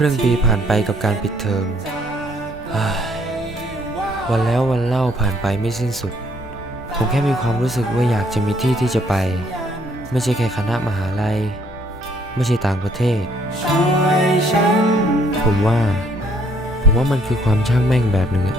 ครึ่งปีผ่านไปกับการปิดเทอมวันแล้ววันเล่าผ่านไปไม่สิ้นสุด ผมแค่มีความรู้สึกว่าอยากจะมีที่ที่จะไป ไม่ใช่แค่คณะมหาลัย ไม่ใช่ต่างประเทศ ผมว่า ผมว่ามันคือความช่างแม่งแบบหนึ่งอะ